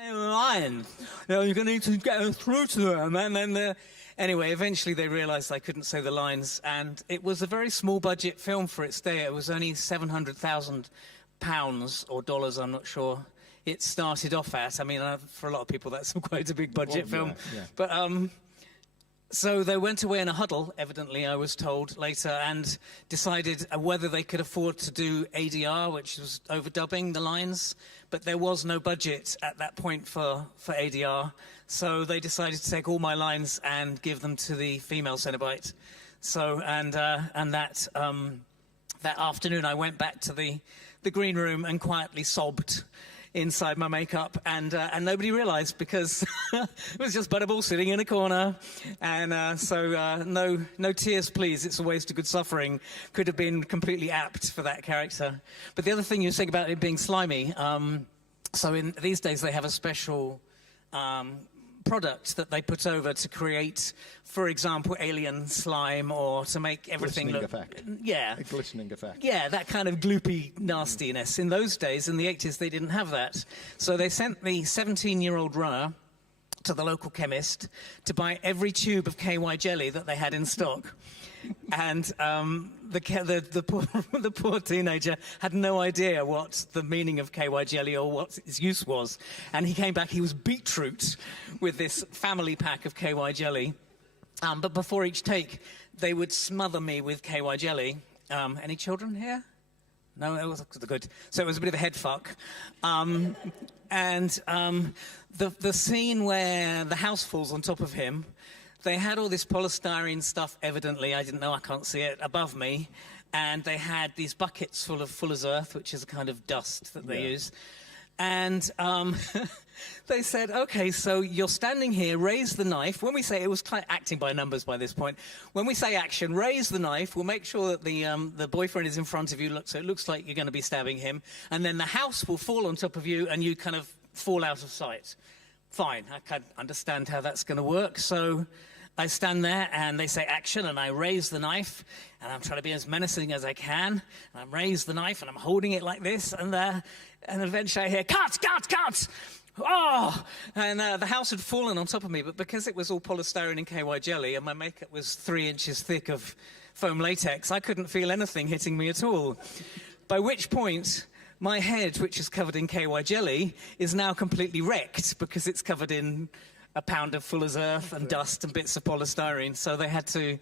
Hey, lions, you're going to need to get through to them. And then, anyway, eventually they realised I couldn't say the lines, and it was a very small budget film for its day. It was only £700,000 or dollars, I'm not sure. It started off at. I mean, for a lot of people, that's quite a big budget film. Yeah. But so they went away in a huddle, evidently, I was told later, and decided whether they could afford to do ADR, which was overdubbing the lines. But there was no budget at that point for ADR. So they decided to take all my lines and give them to the female Cenobite. So, and that afternoon, I went back to the green room and quietly sobbed inside my makeup, and nobody realised, because it was just Butterball sitting in a corner, and so no tears, please. It's a waste of good suffering. Could have been completely apt for that character. But the other thing you were saying about it being slimy, so in these days they have a special product that they put over to create, for example, alien slime, or to make everything glistening look... effect. Yeah. A glistening effect. Yeah, that kind of gloopy nastiness. In those days, in the 80s, they didn't have that. So they sent the 17-year-old runner to the local chemist to buy every tube of KY jelly that they had in stock. And the poor teenager had no idea what the meaning of KY jelly or what its use was. And he came back, he was beetroot with this family pack of KY jelly. But before each take, they would smother me with KY jelly. Any children here? No, it was good. So it was a bit of a head fuck. The scene where the house falls on top of him, they had all this polystyrene stuff, evidently, I didn't know, I can't see it, above me. And they had these buckets full of fuller's earth, which is a kind of dust that they use. And they said, OK, so you're standing here, raise the knife. When we say, it was acting by numbers by this point. When we say action, raise the knife. We'll make sure that the boyfriend is in front of you, so it looks like you're going to be stabbing him. And then the house will fall on top of you, and you kind of fall out of sight. Fine, I can understand how that's going to work. So I stand there, and they say action, and I raise the knife, and I'm trying to be as menacing as I can. And I raise the knife, and I'm holding it like this, and eventually I hear, cut, cut, cut! Oh! And the house had fallen on top of me, but because it was all polystyrene and KY jelly, and my makeup was 3 inches thick of foam latex, I couldn't feel anything hitting me at all. By which point, my head, which is covered in KY jelly, is now completely wrecked because it's covered in a pound of fuller's earth and dust and bits of polystyrene. So they had to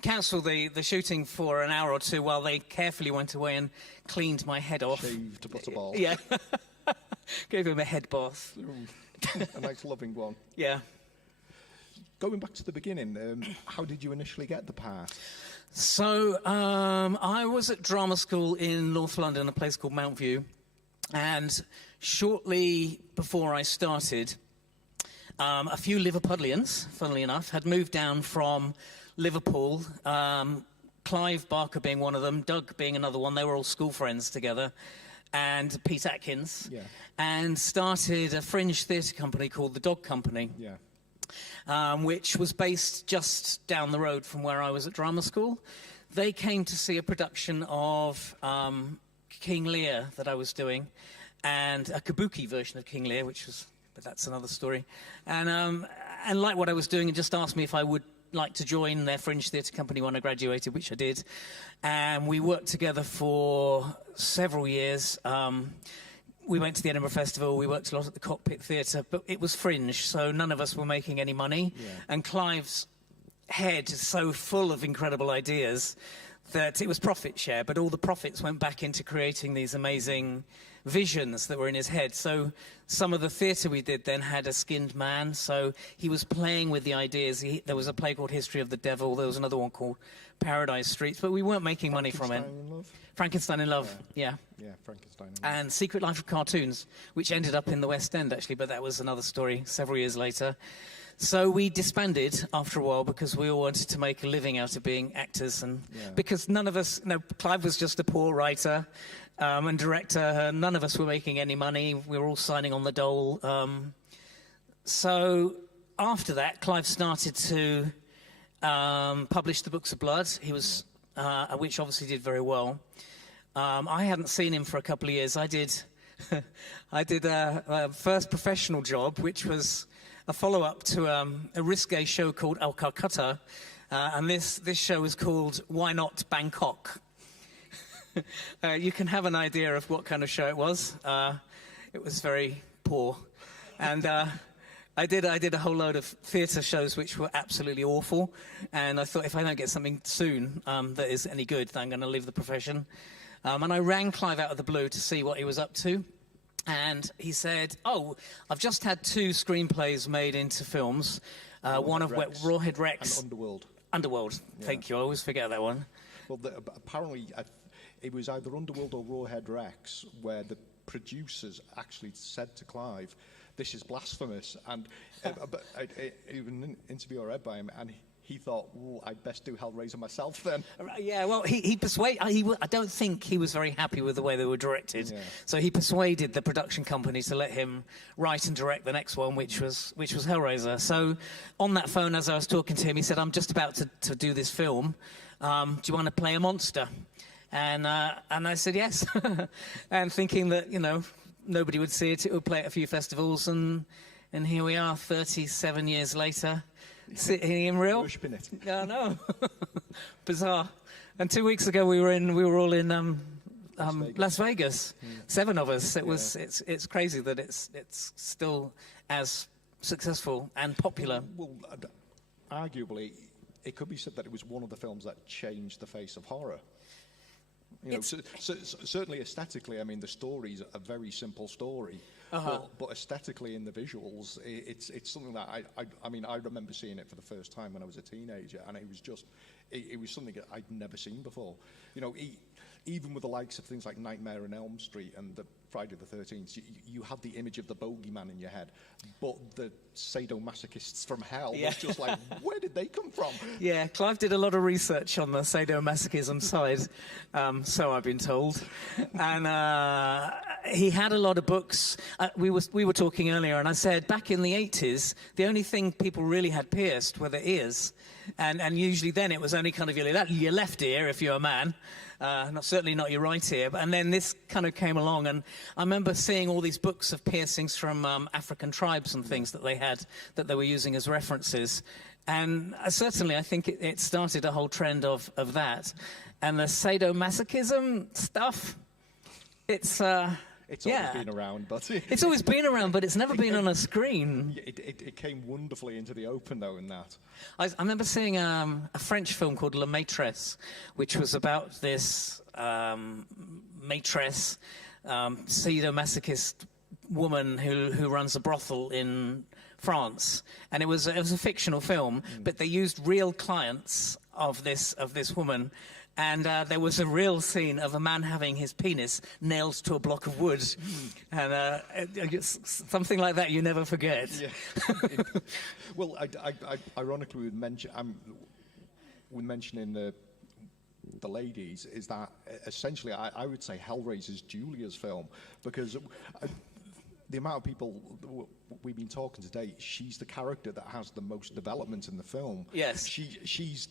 cancel the shooting for an hour or two while they carefully went away and cleaned my head off. Shaved a butterball. Yeah. Gave him a head bath. A nice loving one. Yeah. Going back to the beginning, how did you initially get the part? So I was at drama school in North London, a place called Mount View, and shortly before I started, a few Liverpudlians, funnily enough, had moved down from Liverpool, Clive Barker being one of them, Doug being another one. They were all school friends together, and Pete Atkins, and started a fringe theatre company called The Dog Company. Which was based just down the road from where I was at drama school. They came to see a production of King Lear that I was doing, and a kabuki version of King Lear, but that's another story. And like what I was doing, and just asked me if I would like to join their fringe theatre company when I graduated, which I did. And we worked together for several years. We went to the Edinburgh Festival, we worked a lot at the Cockpit Theatre, but it was fringe, so none of us were making any money. And Clive's head is so full of incredible ideas that it was profit share, but all the profits went back into creating these amazing visions that were in his head. So some of the theatre we did then had a skinned man, so he was playing with the ideas. There was a play called History of the Devil, there was another one called Paradise Streets, but we weren't making money from it. Frankenstein in Love, yeah. Yeah, Frankenstein in Love. And Secret Life of Cartoons, which ended up in the West End, actually, but that was another story several years later. So we disbanded after a while because we all wanted to make a living out of being actors, and because none of us, Clive was just a poor writer and director, none of us were making any money, we were all signing on the dole. So after that, Clive started to publish the Books of Blood, which obviously did very well. I hadn't seen him for a couple of years. I did I did a first professional job, which was a follow-up to a risque show called El Calcutta, and this show was called Why Not Bangkok? You can have an idea of what kind of show it was. It was very poor, and I did a whole load of theatre shows which were absolutely awful, and I thought if I don't get something soon that is any good, then I'm going to leave the profession. And I rang Clive out of the blue to see what he was up to. And he said, "Oh, I've just had 2 screenplays made into films. One of Rawhead Rex. And Underworld. Underworld, thank you. I always forget that one. Well, apparently it was either Underworld or Rawhead Rex where the producers actually said to Clive, "This is blasphemous." And even an interview I read by him, and he thought, "Well, I'd best do Hellraiser myself then." Yeah, well, he persuaded. I don't think he was very happy with the way they were directed. Yeah. So he persuaded the production company to let him write and direct the next one, which was Hellraiser. So on that phone, as I was talking to him, he said, "I'm just about to do this film. Do you want to play a monster?" And I said yes, and thinking that nobody would see it. It would play at a few festivals, and here we are, 37 years later. Sitting in real? Worshipping it. Yeah, no. Bizarre. And 2 weeks ago we were all in Las Vegas. 7 of us. It's crazy that it's still as successful and popular. Well, arguably, it could be said that it was one of the films that changed the face of horror. Certainly aesthetically, I mean, the story's a very simple story. But aesthetically in the visuals, it's something that I remember seeing it for the first time when I was a teenager, and it was something that I'd never seen before. Even with the likes of things like Nightmare on Elm Street and the Friday the 13th, you have the image of the bogeyman in your head, but the sadomasochists from hell was just like, where did they come from? Yeah, Clive did a lot of research on the sadomasochism side, so I've been told, and he had a lot of books. We were talking earlier, and I said back in the 80s, the only thing people really had pierced were the ears, and usually then it was only kind of your left ear if you're a man. Certainly not your right ear, and then this kind of came along, and I remember seeing all these books of piercings from African tribes and things that they were using as references, and certainly I think it started a whole trend of that, and the sadomasochism stuff. It's always been around, but it's always been around, but it's never been on a screen. It came wonderfully into the open, though, in that. I remember seeing a French film called La Maîtresse, which was about this maîtresse, sadomasochist woman who runs a brothel in France, and it was a fictional film, but they used real clients of this woman. And there was a real scene of a man having his penis nailed to a block of wood. And something like that you never forget. Yeah. Well, ironically, with mentioning the ladies, is that essentially I would say Hellraiser's Julia's film, because the amount of people we've been talking today, she's the character that has the most development in the film. Yes. She's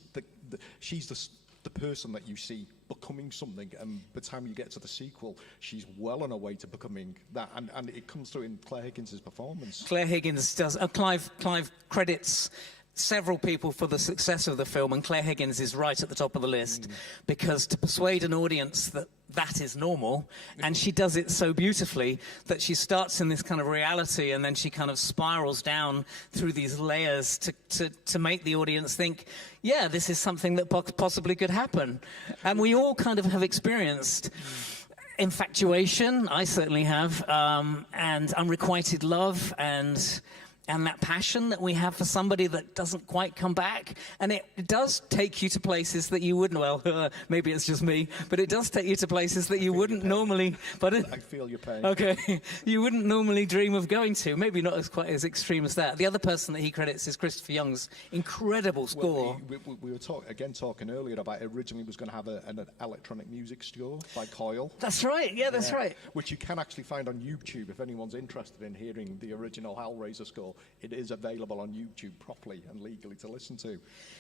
the person that you see becoming something, and by the time you get to the sequel, she's well on her way to becoming that, and it comes through in Claire Higgins' performance. Claire Higgins does. Clive credits several people for the success of the film, and Claire Higgins is right at the top of the list, because to persuade an audience that is normal, and she does it so beautifully that she starts in this kind of reality, and then she kind of spirals down through these layers to make the audience think, yeah, this is something that possibly could happen. And we all kind of have experienced infatuation, I certainly have, and unrequited love, and that passion that we have for somebody that doesn't quite come back. And it does take you to places that you wouldn't, well, maybe it's just me, but it does take you to places that you wouldn't normally... I feel your pain. Okay. You wouldn't normally dream of going to. Maybe not quite as extreme as that. The other person that he credits is Christopher Young's incredible score. Well, we were talking earlier about it originally was going to have an electronic music score by Coil. That's right. Yeah, that's right. Which you can actually find on YouTube if anyone's interested in hearing the original Hellraiser score. it is available on YouTube properly and legally to listen to.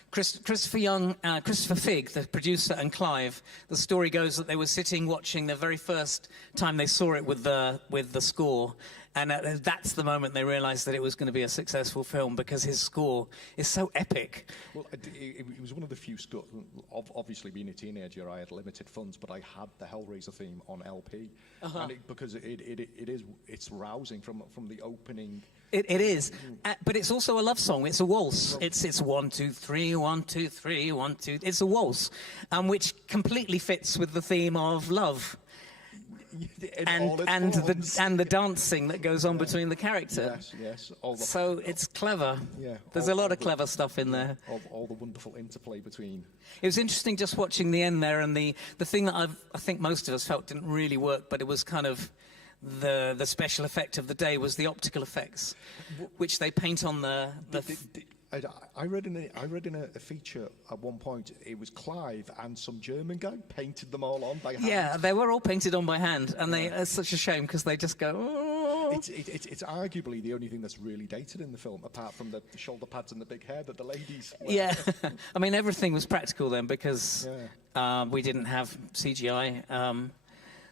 Christopher Figg, the producer, and Clive, the story goes that they were sitting watching the very first time they saw it with the score, and that's the moment they realised that it was going to be a successful film, because his score is so epic. Well, it was one of the few scores. Obviously, being a teenager, I had limited funds, but I had the Hellraiser theme on LP, and because it's rousing from the opening. It is, but it's also a love song. It's a waltz. It's 1 2 3 1 2 3 1 2. It's a waltz, which completely fits with the theme of love, and the dancing that goes on between the character. Yes. So it's clever. Yeah, there's a lot of clever stuff in there. All the wonderful interplay between. It was interesting just watching the end there, and the thing that I think most of us felt didn't really work, but it was kind of. The special effect of the day was the optical effects, which they paint on the. I read in a feature at one point, it was Clive and some German guy painted them all on by hand. Yeah, they were all painted on by hand, and it's such a shame because they just go. Oh. It's arguably the only thing that's really dated in the film, apart from the shoulder pads and the big hair that the ladies wear. Yeah, I mean everything was practical then because we didn't have CGI.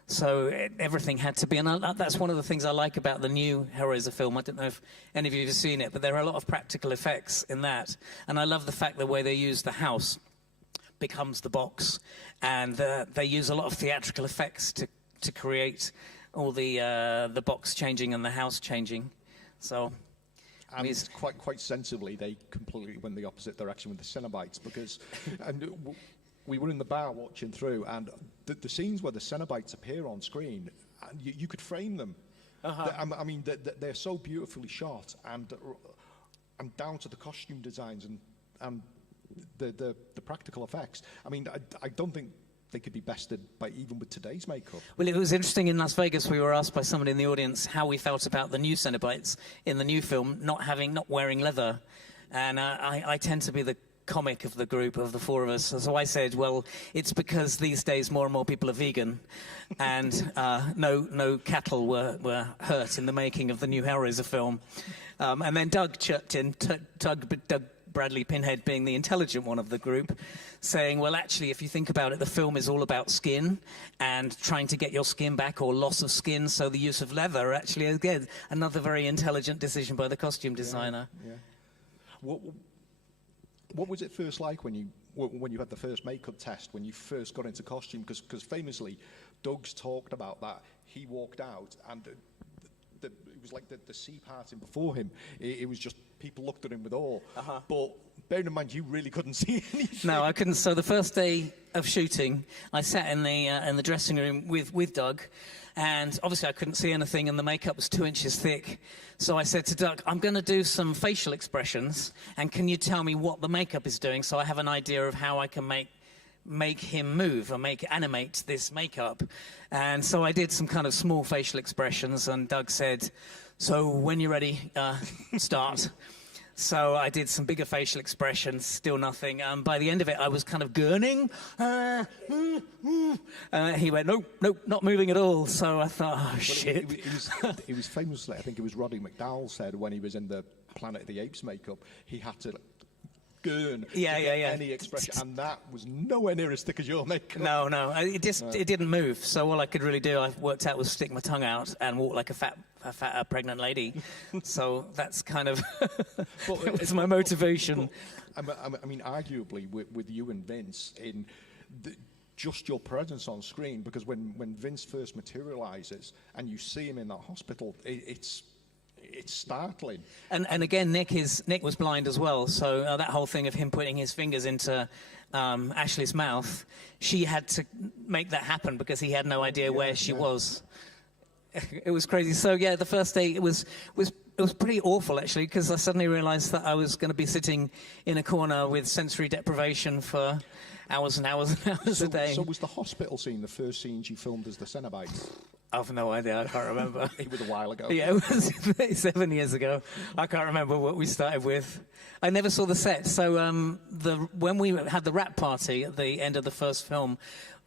So everything had to be, and that's one of the things I like about the new Hellraiser film. I don't know if any of you have seen it, but there are a lot of practical effects in that. And I love the fact the way they use the house becomes the box, and they use a lot of theatrical effects to create all the box changing and the house changing. So. And quite sensibly, they completely went the opposite direction with the Cenobites, because we were in the bar watching through, and the scenes where the Cenobites appear on screen, and you could frame them. I mean, they're so beautifully shot, and down to the costume designs and the practical effects. I mean, I don't think they could be bested by even with today's makeup. Well, it was interesting in Las Vegas. We were asked by somebody in the audience how we felt about the new Cenobites in the new film not wearing leather, and I tend to be the comic of the group of the four of us. So I said, well, it's because these days more and more people are vegan, and no cattle were hurt in the making of the new Hellraiser film. And then Doug chirped in, Doug Bradley Pinhead being the intelligent one of the group, saying, well, actually, if you think about it, the film is all about skin and trying to get your skin back or loss of skin, so the use of leather actually, again, another very intelligent decision by the costume designer. Yeah. What was it first like when you had the first makeup test, when you first got into costume? Because famously, Doug's talked about that. He walked out, and it was like the sea parting before him. It was just people looked at him with awe. But bearing in mind, you really couldn't see anything. No, I couldn't. So the first day of shooting, I sat in the dressing room with Doug, and obviously I couldn't see anything, and the makeup was 2 inches thick. So I said to Doug, I'm going to do some facial expressions, and can you tell me what the makeup is doing so I have an idea of how I can make him move or animate this makeup? And so I did some kind of small facial expressions, and Doug said, so when you're ready, start. So I did some bigger facial expressions, still nothing. By the end of it, I was kind of gurning. He went, nope, not moving at all. So I thought, oh, shit. It was famously, I think it was Roddy McDowell said when he was in the Planet of the Apes makeup, he had to gurn any expression, and that was nowhere near as thick as your makeup. No, it didn't move. So all I could really do, I worked out, was stick my tongue out and walk like a fat pregnant lady. So that's kind of it's my motivation. I mean, arguably with you and Vince in just your presence on screen, because when Vince first materializes and you see him in that hospital, it's startling. And again, Nick was blind as well, so that whole thing of him putting his fingers into Ashley's mouth, she had to make that happen because he had no idea where she was. It was crazy. So yeah, the first day it was pretty awful actually, because I suddenly realized that I was going to be sitting in a corner with sensory deprivation for hours and hours and hours a day. So was the hospital scene the first scenes you filmed as the Cenobites? I've no idea. I can't remember. It was a while ago. Yeah, it was 7 years ago. I can't remember what we started with. I never saw the set. So when we had the wrap party at the end of the first film,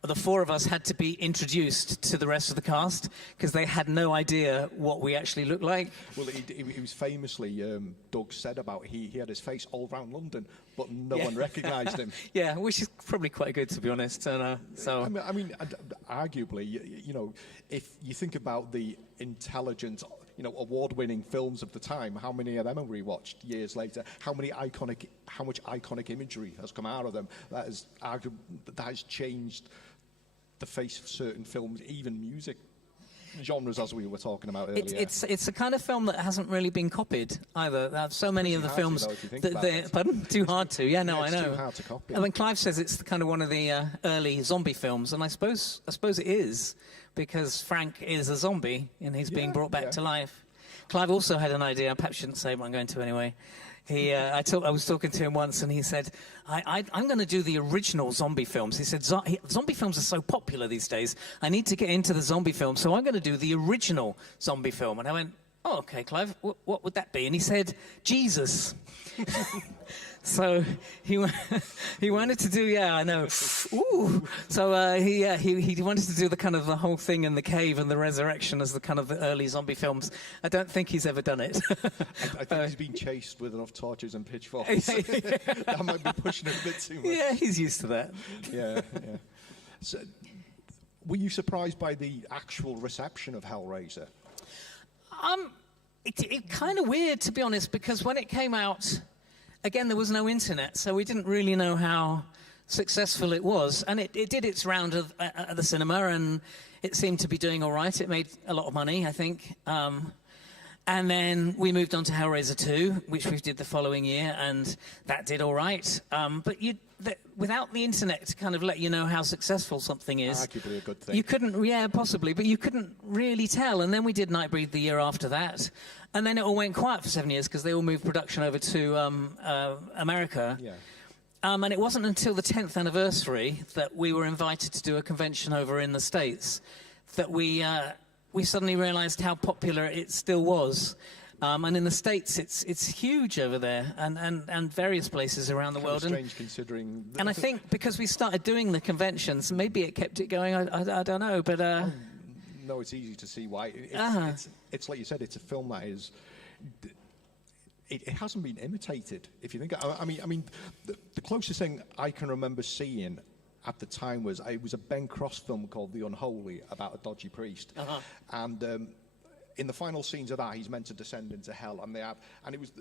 the four of us had to be introduced to the rest of the cast because they had no idea what we actually looked like. Well, he was famously, Doug said about he had his face all around London, but no one recognised him. Yeah, which is probably quite good, to be honest. So I mean, arguably, you know, if you think about the intelligent, you know, award-winning films of the time, how many of them have we watched years later? How much iconic imagery has come out of them? That has changed the face of certain films, even music genres, as we were talking about earlier. It's a kind of film that hasn't really been copied either. So many of the films pardon? Too hard to. Yeah, no, I know. It's too hard to copy. I mean, Clive says it's kind of one of the early zombie films, and I suppose it is, because Frank is a zombie and he's being brought back to life. Clive also had an idea. I perhaps shouldn't say, but I'm going to anyway. I was talking to him once, and he said, I'm going to do the original zombie films. He said, zombie films are so popular these days, I need to get into the zombie film, so I'm going to do the original zombie film. And I went, oh, okay, Clive, what would that be? And he said, Jesus. So he wanted to do, I know. Ooh. So he wanted to do the whole thing in the cave and the resurrection as the kind of the early zombie films. I don't think he's ever done it. I think he's been chased with enough torches and pitchforks. That might be pushing it a bit too much. Yeah, he's used to that. Yeah. So, were you surprised by the actual reception of Hellraiser? It kind of weird, to be honest, because when it came out, again, there was no internet, so we didn't really know how successful it was. And it did its round at the cinema, and it seemed to be doing all right. It made a lot of money, I think. And then we moved on to Hellraiser 2, which we did the following year, and that did all right. But without the internet to kind of let you know how successful something is... Arguably a good thing. You couldn't, possibly, but you couldn't really tell. And then we did Nightbreed the year after that. And then it all went quiet for 7 years because they all moved production over to America. Yeah. And it wasn't until the 10th anniversary that we were invited to do a convention over in the States that we suddenly realized how popular it still was. And in the States, it's huge over there, and various places around the world. Strange considering. And I think because we started doing the conventions, maybe it kept it going. I don't know, but. No, it's easy to see why. It's like you said. It's a film that is. It hasn't been imitated. If you think, I mean, the closest thing I can remember seeing at the time was it was a Ben Cross film called The Unholy about a dodgy priest, and in the final scenes of that, he's meant to descend into hell, and it was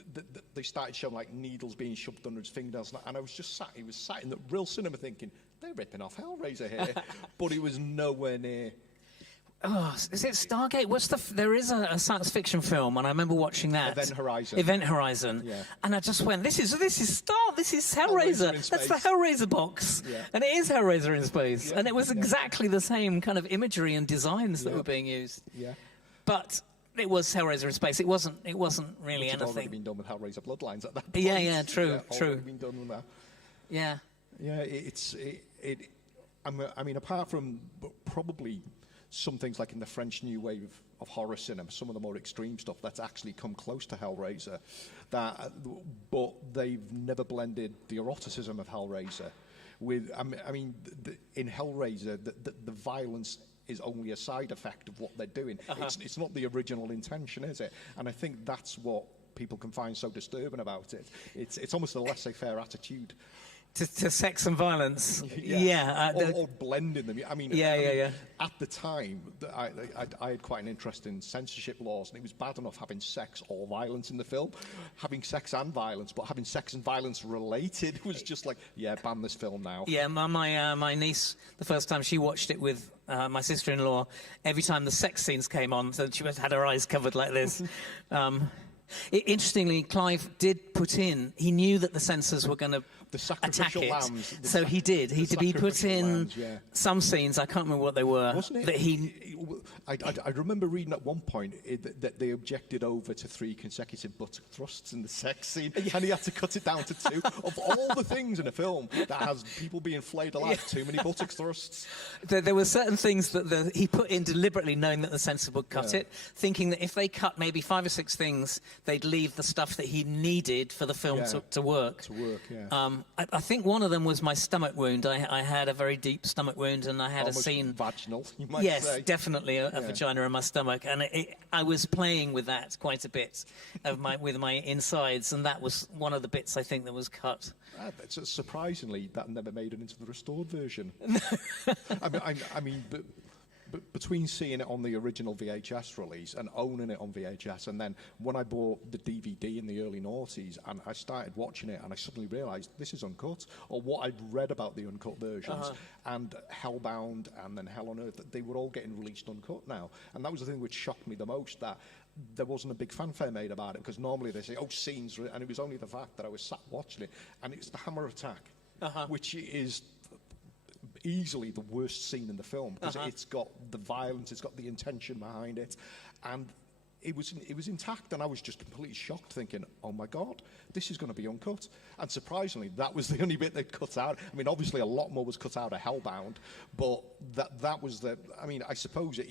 they started showing like needles being shoved under his fingernails, and I was just sat in the real cinema thinking they're ripping off Hellraiser here, but it was nowhere near. Oh, is it Stargate? There is a science fiction film, and I remember watching that. Event Horizon. Yeah. And I just went, this is Hellraiser. That's the Hellraiser box. Yeah. And it is Hellraiser in space. Yeah. And it was exactly the same kind of imagery and designs that were being used. Yeah. But it was Hellraiser in space. It wasn't really Which anything. had already been done with Hellraiser Bloodlines at that point. Yeah, true. Been done with that. Yeah. Yeah, I mean, apart from probably some things like in the French New Wave of horror cinema, some of the more extreme stuff that's actually come close to Hellraiser, but they've never blended the eroticism of Hellraiser with. In Hellraiser, the violence is only a side effect of what they're doing. It's not the original intention, is it? And I think that's what people can find so disturbing about it. It's almost a laissez-faire attitude. To sex and violence, or blending them. I mean, at the time, I had quite an interest in censorship laws, and it was bad enough having sex or violence in the film, having sex and violence, but having sex and violence related was just like, ban this film now. Yeah, my niece, the first time she watched it with my sister-in-law, every time the sex scenes came on, so she had her eyes covered like this. Interestingly, Clive did put in. He knew that the censors were going to attack it, lambs, so he did. He put in lambs, some scenes. I can't remember what they were. Wasn't it? That I remember reading at one point that they objected over to 3 consecutive buttock thrusts in the sex scene, and he had to cut it down to 2. Of all the things in a film that has people being flayed alive, too many buttock thrusts. There were certain things that he put in deliberately, knowing that the censor would cut it, thinking that if they cut maybe 5 or 6 things, they'd leave the stuff that he needed for the film to work. To work, yeah. I think one of them was my stomach wound. I had a very deep stomach wound, and I had Almost a scene. vaginal, you might Yes, say. definitely a vagina in my stomach, and I was playing with that quite a bit with my insides, and that was one of the bits I think that was cut. Surprisingly, that never made it into the restored version. I mean, but between seeing it on the original VHS release and owning it on VHS, and then when I bought the DVD in the early noughties and I started watching it, and I suddenly realised this is uncut, or what I'd read about the uncut versions, and Hellbound and then Hell on Earth, they were all getting released uncut now. And that was the thing which shocked me the most, that there wasn't a big fanfare made about it, because normally they say, oh, scenes, and it was only the fact that I was sat watching it, and it's the hammer attack, which is easily the worst scene in the film, because it's got the violence, it's got the intention behind it, and it was intact, and I was just completely shocked, thinking, oh my God, this is going to be uncut. And surprisingly, that was the only bit they cut out. I mean, obviously a lot more was cut out of Hellbound, but that was the, I mean, I suppose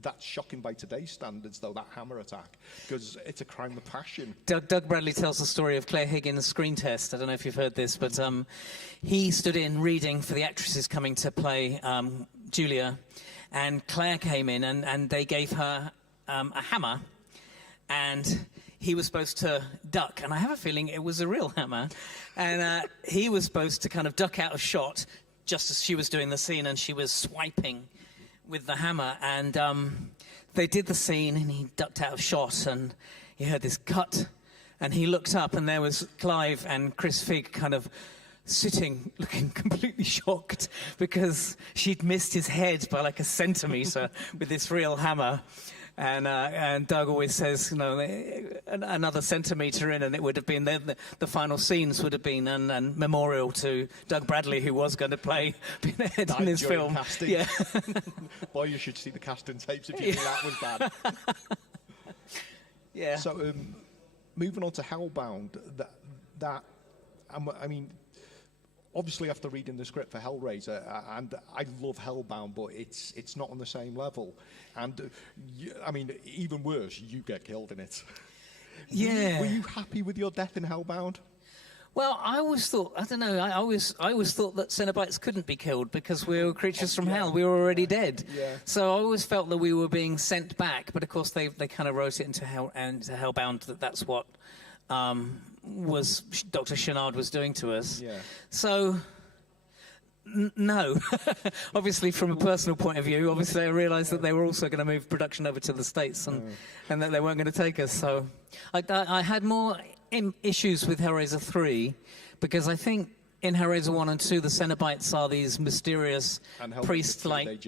that's shocking by today's standards, though, that hammer attack, because it's a crime of passion. Doug Bradley tells the story of Claire Higgins' screen test. I don't know if you've heard this, but he stood in reading for the actresses coming to play Julia, and Claire came in, and they gave her a hammer, and he was supposed to duck, and I have a feeling it was a real hammer, and he was supposed to kind of duck out of shot just as she was doing the scene, and she was swiping with the hammer, and they did the scene, and he ducked out of shot, and he heard this cut, and he looked up, and there was Clive and Chris Figg kind of sitting, looking completely shocked, because she'd missed his head by like a centimetre with this real hammer. And Doug always says, you know, another centimetre in, and it would have been the final scenes would have been an memorial to Doug Bradley, who was going to play Pinhead in this film. Casting. Yeah. Boy, you should see the casting tapes if you think that was bad. Yeah. So, moving on to Hellbound, I mean, obviously after reading the script for Hellraiser, and I love Hellbound, but it's not on the same level. And I mean, even worse, you get killed in it. Yeah. Were you happy with your death in Hellbound? Well, I always thought, I don't know, I always thought that Cenobites couldn't be killed because we were creatures from hell. We were already dead. Yeah. So I always felt that we were being sent back. But of course, they kind of wrote it into Hellbound that's what was Dr. Chenard was doing to us. Yeah. So. No. Obviously, from a personal point of view, obviously I realised that they were also going to move production over to the States and that they weren't going to take us. So I had more issues with Hellraiser 3 because I think in Hellraiser 1 and 2, the Cenobites are these mysterious priest-like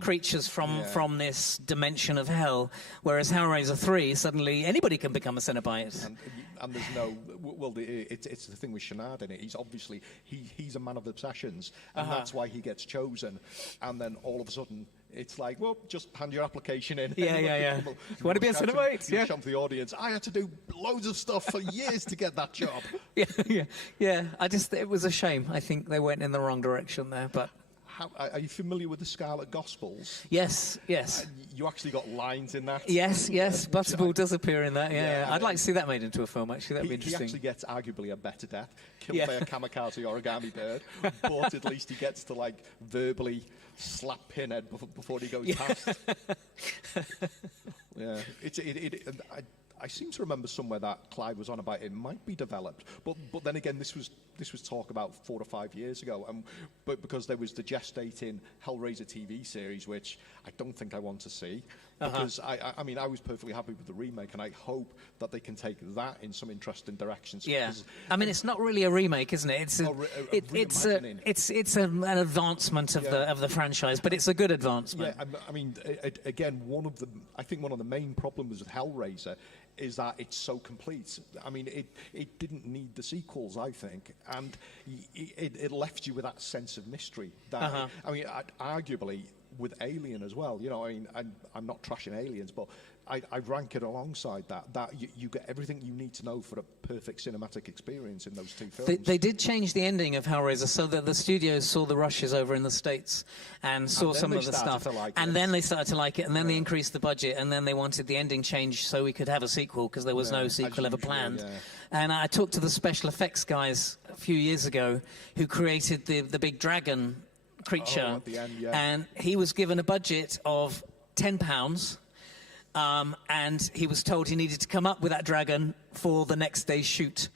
creatures from this dimension of hell, whereas Hellraiser 3, suddenly anybody can become a Cenobite. And there's no, well, it's the thing with Chenard in it. He's obviously, he's a man of obsessions, and that's why he gets chosen. And then all of a sudden, it's like, well, just hand your application in. Yeah. You want to be a Cenobite? Yeah. Shout to the audience. I had to do loads of stuff for years to get that job. Yeah. It was a shame. I think they went in the wrong direction there, but. Are you familiar with the Scarlet Gospels? Yes. You actually got lines in that? Yes. Butterball does appear in that, yeah. I'd like to see that made into a film, actually. That'd be interesting. He actually gets arguably a better death, killed by a kamikaze origami bird, but at least he gets to, like, verbally slap Pinhead before he goes past. Yeah. I seem to remember somewhere that Clive was on about it might be developed, but then again, this was talk about 4 or 5 years ago, but because there was the gestating Hellraiser TV series, which I don't think I want to see, because I mean I was perfectly happy with the remake, and I hope that they can take that in some interesting directions. Yeah, I mean it's not really a remake, isn't it? It's an advancement of the franchise, but it's a good advancement. Yeah, I mean again, I think one of the main problems with Hellraiser is that it's so complete. I mean, it didn't need the sequels, I think, and it left you with that sense of mystery. That I mean, arguably with Alien as well. You know, I mean, I'm not trashing Aliens, but I'd rank it alongside that you get everything you need to know for a perfect cinematic experience in those two films. They did change the ending of Hellraiser so that the studios saw the rushes over in the States and saw some of the stuff. And then they started to like it, and then they increased the budget, and then they wanted the ending changed so we could have a sequel, because there was no sequel ever planned. And I talked to the special effects guys a few years ago who created the big dragon creature. Oh, at the end, yeah. And he was given a budget of £10. And he was told he needed to come up with that dragon for the next day's shoot.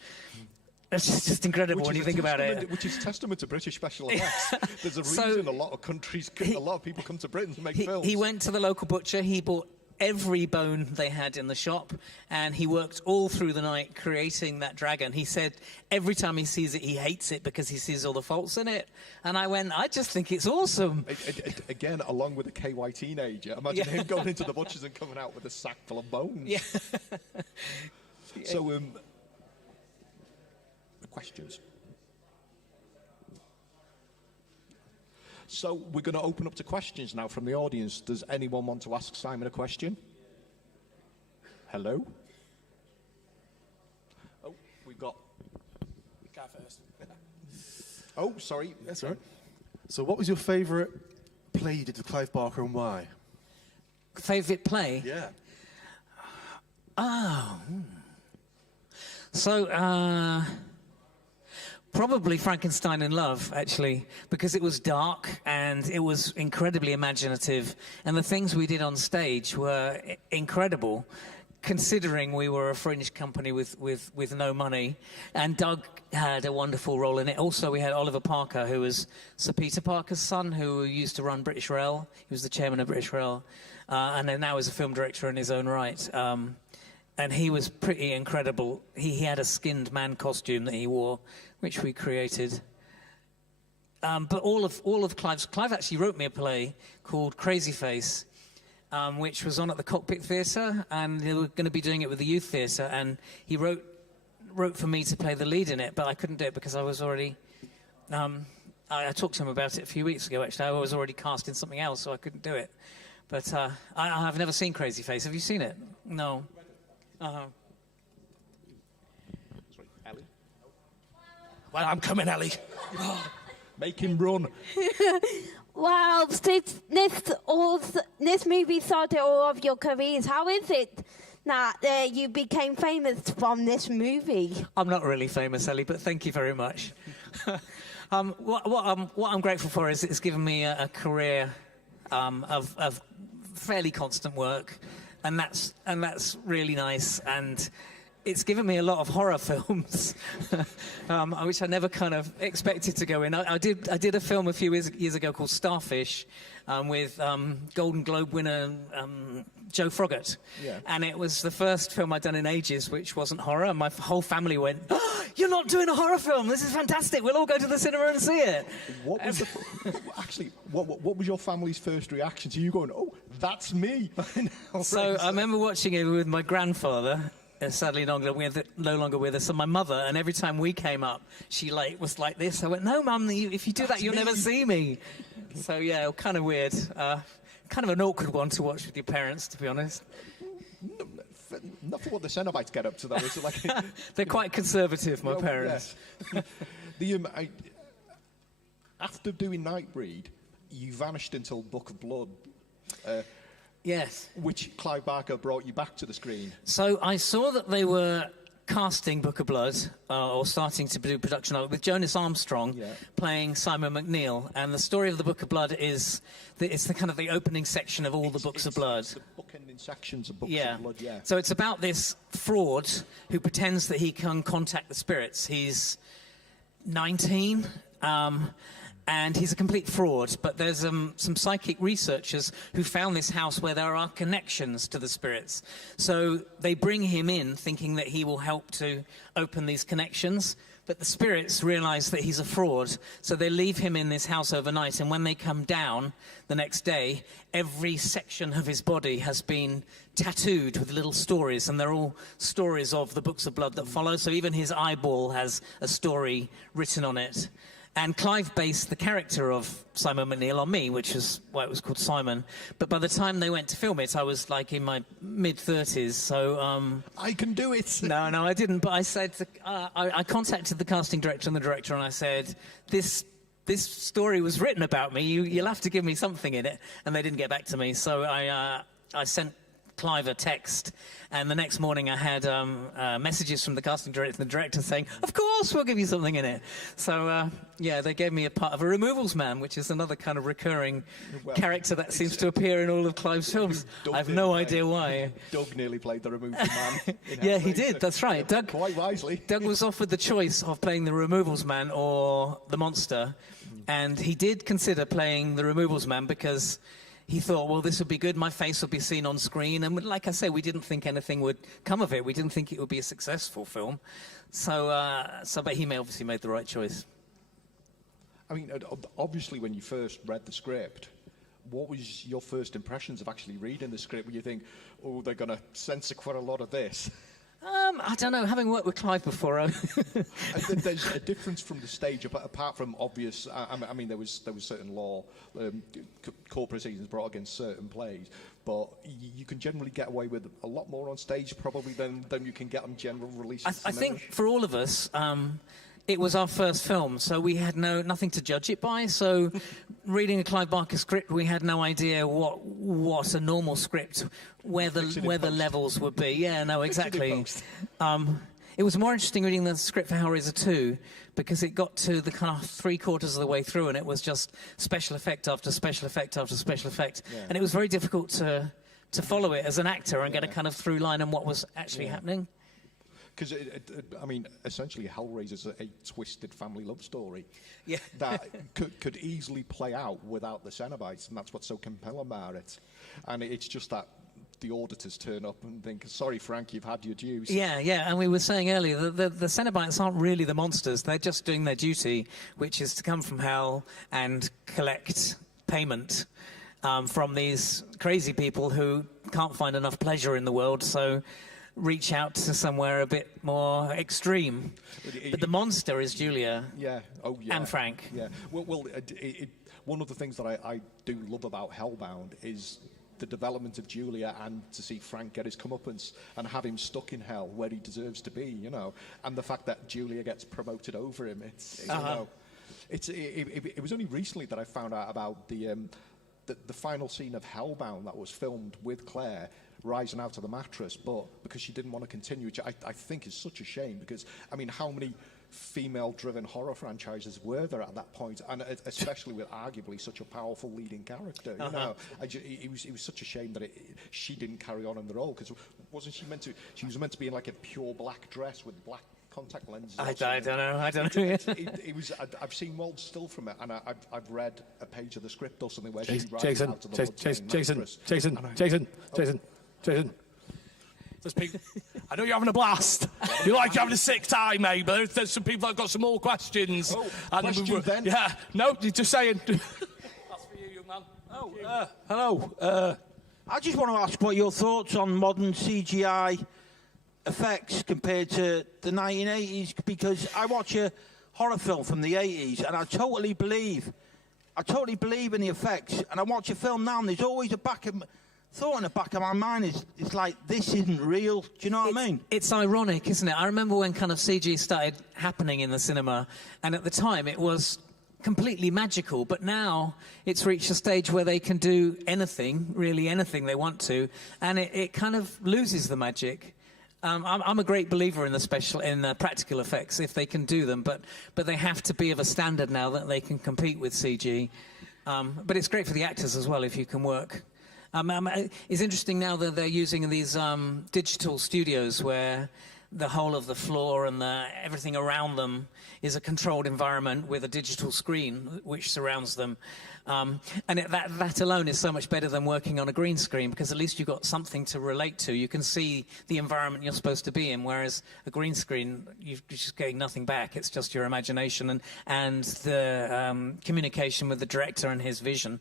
It's just incredible when you think about it. Which is testament to British special effects. There's a reason a lot of countries, a lot of people come to Britain to make films. He went to the local butcher, he bought every bone they had in the shop, and he worked all through the night creating that dragon. He said every time he sees it, he hates it because he sees all the faults in it. And I went, I just think it's awesome. Again, along with a KY teenager, imagine him going into the butcher's and coming out with a sack full of bones. Yeah. So, questions. So we're going to open up to questions now from the audience. Does anyone want to ask Simon a question? Hello? Oh, we've got... Go first. Oh, sorry. That's all right. So what was your favourite play you did with Clive Barker and why? Favourite play? Yeah. Oh. So, probably Frankenstein in Love, actually, because it was dark and it was incredibly imaginative, and the things we did on stage were incredible, considering we were a fringe company with no money. And Doug had a wonderful role in it. Also, we had Oliver Parker, who was Sir Peter Parker's son, who used to run British Rail. He was the chairman of British Rail, and then now is a film director in his own right. And he was pretty incredible. He had a skinned man costume that he wore, which we created. But all of Clive actually wrote me a play called Crazy Face, which was on at the Cockpit Theatre, and they were going to be doing it with the Youth Theatre. And he wrote for me to play the lead in it, but I couldn't do it because I was already. I talked to him about it a few weeks ago. Actually, I was already cast in something else, so I couldn't do it. But I've never seen Crazy Face. Have you seen it? No. Sorry, Ellie? Well, I'm coming, Ellie. Make him run. Wow, this movie started all of your careers. How is it that you became famous from this movie? I'm not really famous, Ellie, but thank you very much. What I'm grateful for is it's given me a career of fairly constant work, and that's really nice. And it's given me a lot of horror films, which I never kind of expected to go in. I did a film a few years ago called Starfish with Golden Globe winner Joe Froggatt. Yeah. And it was the first film I'd done in ages which wasn't horror. And my whole family went, oh, "You're not doing a horror film? This is fantastic. We'll all go to the cinema and see it." What was what was your family's first reaction to you going, "Oh, that's me"? So I remember watching it with my grandfather. Sadly, no longer with us. And my mother, and every time we came up, she was like this. I went, "No, Mum, if you do that, you'll never see me." So yeah, kind of weird. Kind of an awkward one to watch with your parents, to be honest. Not for what the Cenobites get up to, though. Is it like they're quite conservative, my parents. Yes. After doing Nightbreed, you vanished until Book of Blood. Yes. Which Clive Barker brought you back to the screen. So I saw that they were casting Book of Blood, or starting to do production of it, with Jonas Armstrong playing Simon McNeill. And the story of the Book of Blood is it's the kind of the opening section of all the Books of Blood. The bookending sections of Books of Blood, yeah. So it's about this fraud who pretends that he can contact the spirits. He's 19. And he's a complete fraud, but there's some psychic researchers who found this house where there are connections to the spirits. So they bring him in thinking that he will help to open these connections, but the spirits realize that he's a fraud, so they leave him in this house overnight, and when they come down the next day, every section of his body has been tattooed with little stories, and they're all stories of the Books of Blood that follow, so even his eyeball has a story written on it. And Clive based the character of Simon McNeill on me, which is why it was called Simon. But by the time they went to film it, I was like in my mid-30s, so... I can do it! No, I didn't, but I said... I contacted the casting director and the director, and I said, this story was written about me, you'll have to give me something in it. And they didn't get back to me, so I sent Clive a text, and the next morning I had messages from the casting director and the director saying, "Of course, we'll give you something in it." So yeah, they gave me a part of a removals man, which is another kind of recurring character that seems to appear in all of Clive's films. I have no idea why. Doug nearly played the removals man. Yeah, he did. That's right. Doug, quite wisely. Doug was offered the choice of playing the removals man or the monster, and he did consider playing the removals man because he thought, well, this would be good. My face would be seen on screen. And like I say, we didn't think anything would come of it. We didn't think it would be a successful film. But he obviously made the right choice. I mean, obviously, when you first read the script, what was your first impressions of actually reading the script? Were you think, oh, they're going to censor quite a lot of this? I don't know. Having worked with Clive before, there's a difference from the stage, apart from obvious. I mean, there was certain law, court proceedings brought against certain plays, but you can generally get away with a lot more on stage, probably than you can get on general releases. I think for all of us, it was our first film, so we had nothing to judge it by. So, reading a Clive Barker script, we had no idea what a normal script, where the levels would be. Yeah, no, exactly. It was more interesting reading the script for Hellraiser 2 because it got to the kind of 3/4 of the way through, and it was just special effect after special effect after special effect, and it was very difficult to follow it as an actor and get a kind of through line on what was actually happening. Because, I mean, essentially, Hellraiser's a twisted family love story that could easily play out without the Cenobites, and that's what's so compelling about it. And it's just that the auditors turn up and think, sorry, Frank, you've had your dues. Yeah, and we were saying earlier that the Cenobites aren't really the monsters. They're just doing their duty, which is to come from hell and collect payment from these crazy people who can't find enough pleasure in the world, so reach out to somewhere a bit more extreme. But the monster is Julia. And Frank. Yeah. Well, one of the things that I do love about Hellbound is the development of Julia, and to see Frank get his comeuppance and have him stuck in hell where he deserves to be, you know, and the fact that Julia gets promoted over him. You know, it was only recently that I found out about the final scene of Hellbound that was filmed with Claire rising out of the mattress, but because she didn't want to continue, which I think is such a shame, because, I mean, how many female-driven horror franchises were there at that point, and especially with arguably such a powerful leading character, you know? It was such a shame that she didn't carry on in the role, because wasn't she meant to, she was meant to be in like a pure black dress with black contact lenses. I don't know. It was. I've seen one still from it, and I've read a page of the script or something where she rises out of the Jason. I know you're having a blast. You like you're having a sick time, mate, but there's some people that have got some more questions. Oh, questions then? Yeah, no, just saying. That's for you, young man. Oh, hello. I just want to ask what your thoughts on modern CGI effects compared to the 1980s, because I watch a horror film from the 80s and I totally believe in the effects, and I watch a film now and there's always a thought in the back of my mind it's like, this isn't real. Do you know what I mean? It's ironic, isn't it? I remember when kind of CG started happening in the cinema, and at the time it was completely magical, but now it's reached a stage where they can do anything, really anything they want to, and it kind of loses the magic. I'm a great believer in the practical effects if they can do them, but they have to be of a standard now that they can compete with CG. But it's great for the actors as well if you can work. It's interesting now that they're using these digital studios where the whole of the floor and everything around them is a controlled environment with a digital screen which surrounds them. And that alone is so much better than working on a green screen, because at least you've got something to relate to. You can see the environment you're supposed to be in, whereas a green screen, you're just getting nothing back. It's just your imagination and the communication with the director and his vision.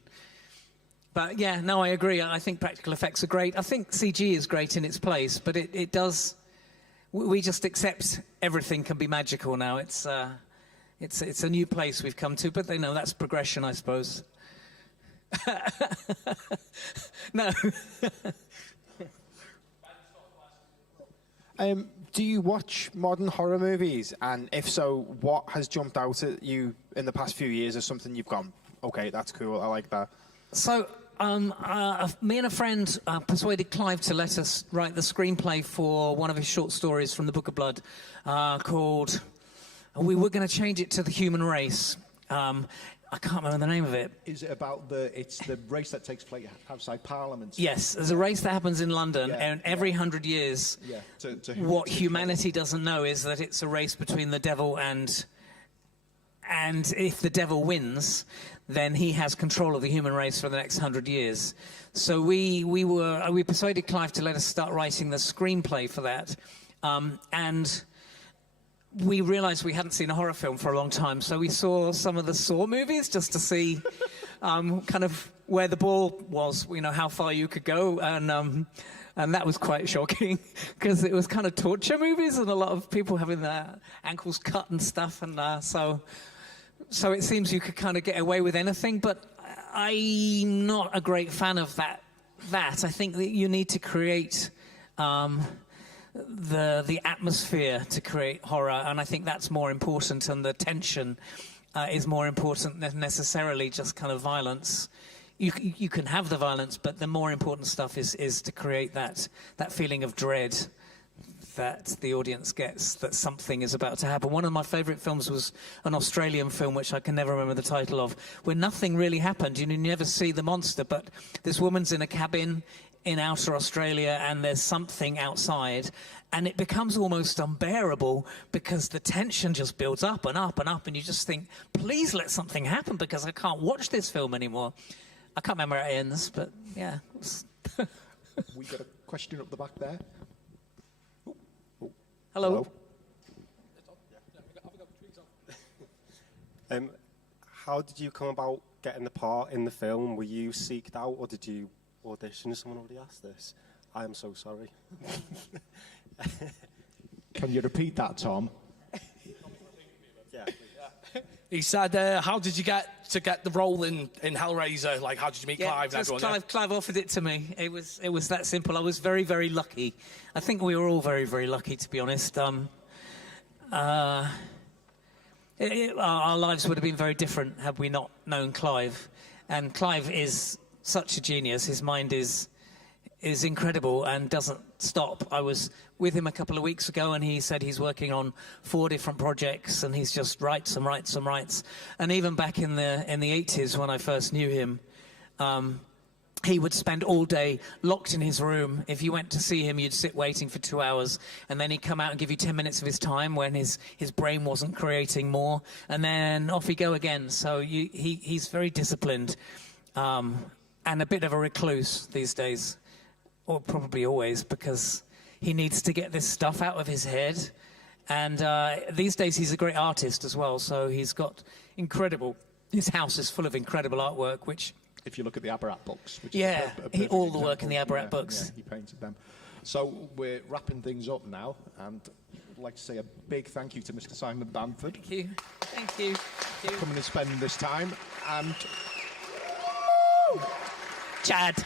But yeah, no, I agree. I think practical effects are great. I think CG is great in its place, but it does. We just accept everything can be magical now. It's a new place we've come to, but they know that's progression, I suppose. No. Do you watch modern horror movies? And if so, what has jumped out at you in the past few years as something you've gone, okay, that's cool, I like that? So me and a friend persuaded Clive to let us write the screenplay for one of his short stories from the Book of Blood called... We were going to change it to The Human Race. I can't remember the name of it. Is it about it's the race that takes place outside Parliament? Yes, there's a race that happens in London, and every 100 years, what humanity doesn't know is that it's a race between the devil and if the devil wins, then he has control of the human race for the next 100 years. So we persuaded Clive to let us start writing the screenplay for that, and we realised we hadn't seen a horror film for a long time, so we saw some of the Saw movies just to see kind of where the ball was, how far you could go, and that was quite shocking because it was kind of torture movies and a lot of people having their ankles cut and stuff, and so it seems you could kind of get away with anything, but I'm not a great fan of that. I think that you need to create... the atmosphere to create horror, and I think that's more important, and the tension is more important than necessarily just kind of violence. You can have the violence, but the more important stuff is to create that feeling of dread that the audience gets, that something is about to happen. One of my favourite films was an Australian film, which I can never remember the title of, where nothing really happened. You never see the monster, but this woman's in a cabin in outer Australia, and there's something outside, and it becomes almost unbearable because the tension just builds up and up and up, and you just think, please let something happen because I can't watch this film anymore. I can't remember how it ends, but yeah. We got a question up the back there. Hello. How did you come about getting the part in the film? Were you seeked out, or did you audition? Someone already asked this. I am so sorry. Can you repeat that, Tom? Yeah. He said, how did you get the role in Hellraiser? Like, how did you meet Clive? Clive offered it to me. It was that simple. I was very, very lucky. I think we were all very, very lucky, to be honest. Our lives would have been very different had we not known Clive. And Clive is such a genius. His mind is incredible and doesn't stop. I was with him a couple of weeks ago, and he said he's working on 4 different projects, and he's just writes. And even back in the 80s, when I first knew him, he would spend all day locked in his room. If you went to see him, you'd sit waiting for 2 hours, and then he'd come out and give you 10 minutes of his time when his brain wasn't creating more, and then off he'd go again. So he's very disciplined. And a bit of a recluse these days, or probably always, because he needs to get this stuff out of his head. And these days he's a great artist as well, so he's got his house is full of incredible artwork, which... If you look at the Abarat books. Which is all the work in the Abarat books. Yeah, he painted them. So we're wrapping things up now, and I'd like to say a big thank you to Mr. Simon Bamford. Thank you. For coming and spending this time, and... Chad.